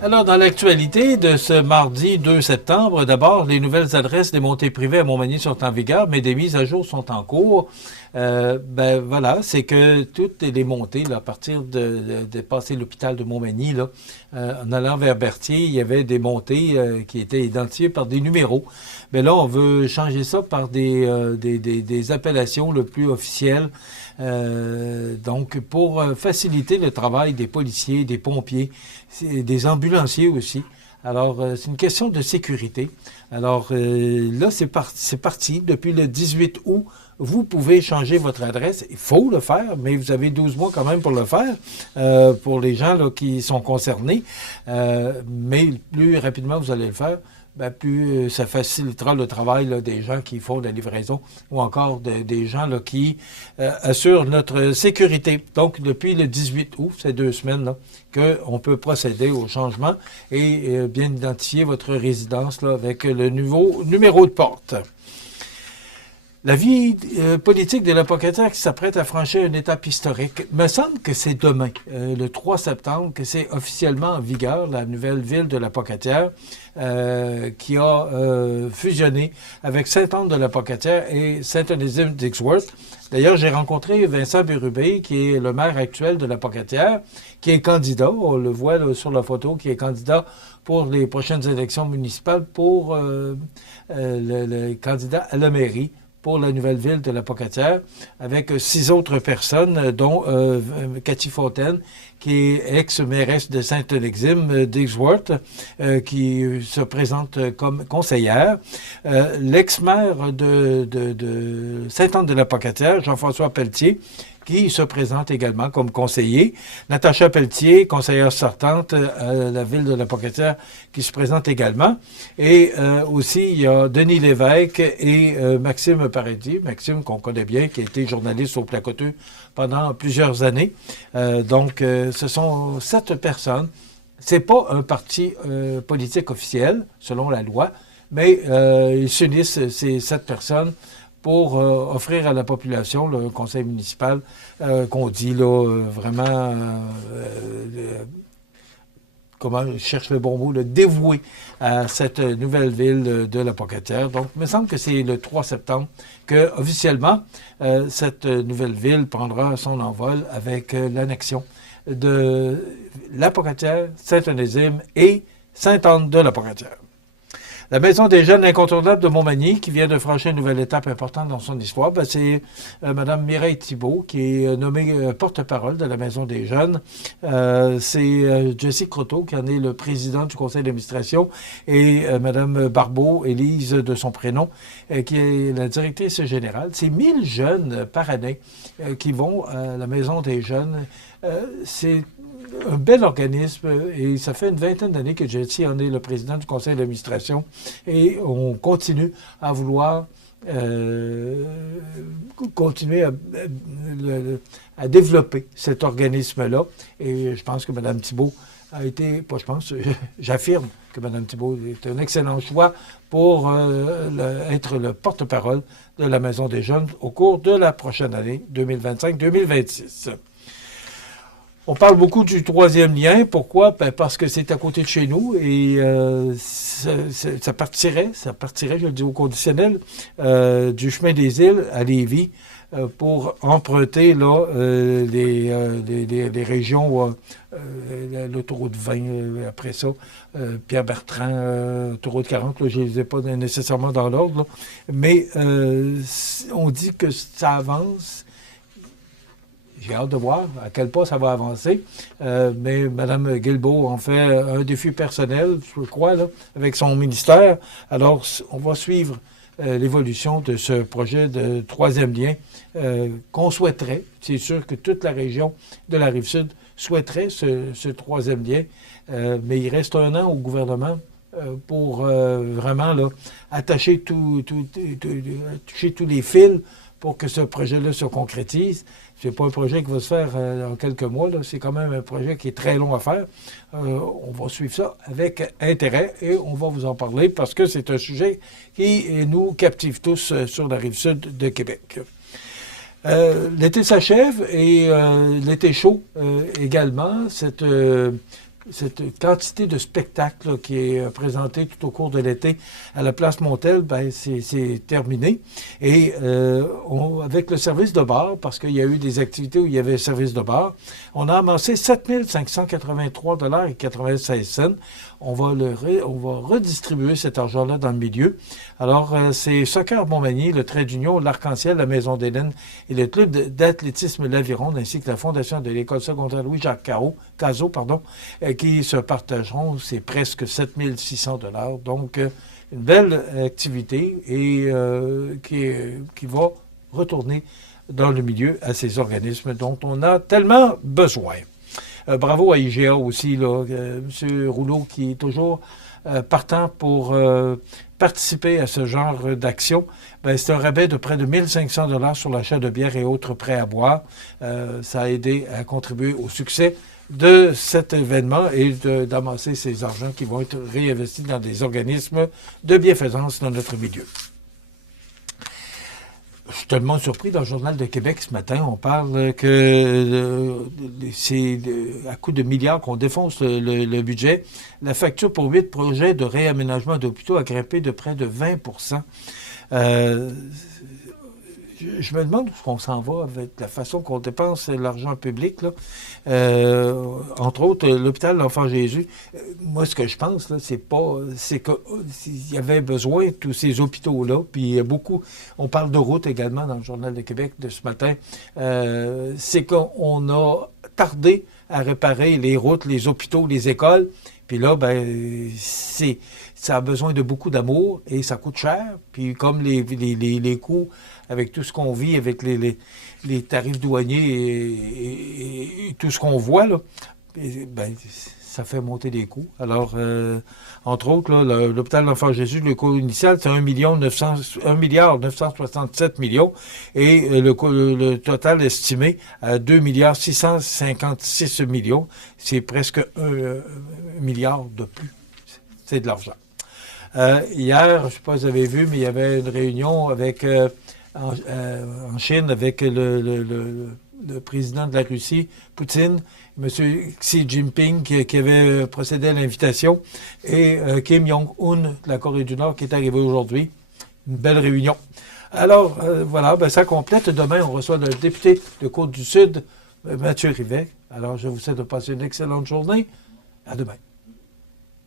Alors, dans l'actualité de ce mardi 2 septembre, d'abord, les nouvelles adresses des montées privées à Montmagny sont en vigueur, mais des mises à jour sont en cours. Voilà, c'est que toutes les montées, là, à partir de passer l'hôpital de Montmagny, là, en allant vers Berthier, il y avait des montées qui étaient identifiées par des numéros. Mais là, on veut changer ça par des appellations le plus officielles. Donc, pour faciliter le travail des policiers, des pompiers, des ambulanciers aussi. Alors, c'est une question de sécurité. Alors, là, c'est parti. Depuis le 18 août, vous pouvez changer votre adresse. Il faut le faire, mais vous avez 12 mois quand même pour le faire, pour les gens là, qui sont concernés. Mais plus rapidement vous allez le faire, plus ça facilitera le travail là, des gens qui font de la livraison ou encore des gens là, qui assurent notre sécurité. Donc, depuis le 18 août, ces 2 semaines, là, qu'on peut procéder au changement et bien identifier votre résidence là, avec le nouveau numéro de porte. La vie politique de la Pocatière qui s'apprête à franchir une étape historique. Il me semble que c'est demain, le 3 septembre, que c'est officiellement en vigueur la nouvelle ville de la Pocatière qui a fusionné avec Sainte-Anne-de-la-Pocatière et Saint-Onésime-Dixworth. D'ailleurs, j'ai rencontré Vincent Bérubé, qui est le maire actuel de la Pocatière, qui est candidat, on le voit là, sur la photo, qui est candidat pour les prochaines élections municipales pour le candidat à la mairie pour la nouvelle ville de la Pocatière, avec 6 autres personnes, dont Cathy Fontaine, qui est ex-mairesse de Saint-Onésime, Dixworth, qui se présente comme conseillère. L'ex-maire de Sainte-Anne-de-la-Pocatière, Jean-François Pelletier, qui se présente également comme conseiller. Natacha Pelletier, conseillère sortante à la ville de la Pocatière, qui se présente également. Et aussi, il y a Denis Lévesque et Maxime Paradis. Maxime, qu'on connaît bien, qui a été journaliste au Placoteux pendant plusieurs années. Donc, ce sont 7 personnes. C'est pas un parti politique officiel, selon la loi, mais ils s'unissent, ces 7 personnes, pour offrir à la population, le conseil municipal, qu'on dit là, vraiment, comment je cherche le bon mot, le dévoué à cette nouvelle ville de la Pocatière. Donc, il me semble que c'est le 3 septembre que, officiellement, cette nouvelle ville prendra son envol avec l'annexion de la Pocatière, Saint-Onésime et Sainte-Anne-de-la-Pocatière. La Maison des jeunes incontournables de Montmagny, qui vient de franchir une nouvelle étape importante dans son histoire, c'est Mme Mireille Thibault, qui est nommée porte-parole de la Maison des jeunes. C'est Jessie Croteau, qui en est le président du conseil d'administration, et Mme Barbeau, Élise de son prénom, qui est la directrice générale. C'est 1000 jeunes par année qui vont à la Maison des jeunes. C'est un bel organisme et ça fait une vingtaine d'années que Jessie en est le président du conseil d'administration et on continue à vouloir continuer à développer cet organisme-là et je pense que Mme Thibault a été, pas je pense, j'affirme que Mme Thibault est un excellent choix pour être le porte-parole de la Maison des jeunes au cours de la prochaine année 2025-2026. On parle beaucoup du 3e lien. Pourquoi? Parce que c'est à côté de chez nous et ça partirait, je le dis au conditionnel, du chemin des îles à Lévis pour emprunter là, les régions, l'autoroute 20, après ça, Pierre-Bertrand, autoroute 40, là, je ne les ai pas nécessairement dans l'ordre, là, mais on dit que ça avance. J'ai hâte de voir à quel pas ça va avancer. Mais Mme Guilbeault en fait un défi personnel, je crois, là, avec son ministère. Alors, on va suivre l'évolution de ce projet de 3e lien qu'on souhaiterait. C'est sûr que toute la région de la Rive-Sud souhaiterait ce 3e lien. Mais il reste 1 an au gouvernement pour vraiment là, attacher toucher tous les fils pour que ce projet-là se concrétise. Ce n'est pas un projet qui va se faire en quelques mois. Là. C'est quand même un projet qui est très long à faire. On va suivre ça avec intérêt et on va vous en parler parce que c'est un sujet qui nous captive tous sur la Rive-Sud de Québec. L'été s'achève et l'été chaud également. cette quantité de spectacles là, qui est présenté tout au cours de l'été à la place Montel, ben, c'est terminé. Et avec le service de bar, parce qu'il y a eu des activités où il y avait service de bar, on a amassé 7 583,96 $. On va redistribuer cet argent-là dans le milieu. Alors, c'est Soccer Montmagny, le Trait d'Union, l'Arc-en-Ciel, la Maison d'Hélène et le Club d'athlétisme L'Aviron, ainsi que la Fondation de l'École secondaire Louis-Jacques Cazot, qui se partageront, c'est presque 7 600 $. Donc, une belle activité et qui va retourner dans le milieu à ces organismes dont on a tellement besoin. Bravo à IGA aussi, là, M. Rouleau, qui est toujours partant pour participer à ce genre d'action. Ben, c'est un rabais de près de 1 500 $ sur l'achat de bière et autres prêts à boire. Ça a aidé à contribuer au succès de cet événement et d'amasser ces argents qui vont être réinvestis dans des organismes de bienfaisance dans notre milieu. Je suis tellement surpris dans le Journal de Québec ce matin, on parle que c'est à coup de milliards qu'on défonce le budget. La facture pour 8 projets de réaménagement d'hôpitaux a grimpé de près de 20 %. Je me demande où on s'en va avec la façon qu'on dépense l'argent public, là. Entre autres, l'hôpital L'Enfant Jésus. Moi, ce que je pense, là, c'est qu'il y avait besoin de tous ces hôpitaux-là. Puis il y a beaucoup. On parle de routes également dans le Journal de Québec de ce matin. C'est qu'on a tardé à réparer les routes, les hôpitaux, les écoles. Puis là, ben, ça a besoin de beaucoup d'amour et ça coûte cher. Puis comme les coûts, avec tout ce qu'on vit, avec les tarifs douaniers et tout ce qu'on voit, là, ben, ça fait monter les coûts. Alors, entre autres, là, l'hôpital L'Enfant Jésus, le coût initial, c'est 1 967 millions et le total estimé à 2 656 millions. C'est presque 1 milliard de plus. C'est de l'argent. Hier, je ne sais pas si vous avez vu, mais il y avait une réunion avec en Chine avec le président de la Russie, Poutine, M. Xi Jinping, qui avait procédé à l'invitation, et Kim Jong-un de la Corée du Nord, qui est arrivé aujourd'hui. Une belle réunion. Alors, voilà, ben, ça complète. Demain, on reçoit le député de Côte-du-Sud, Mathieu Rivet. Alors, je vous souhaite de passer une excellente journée. À demain.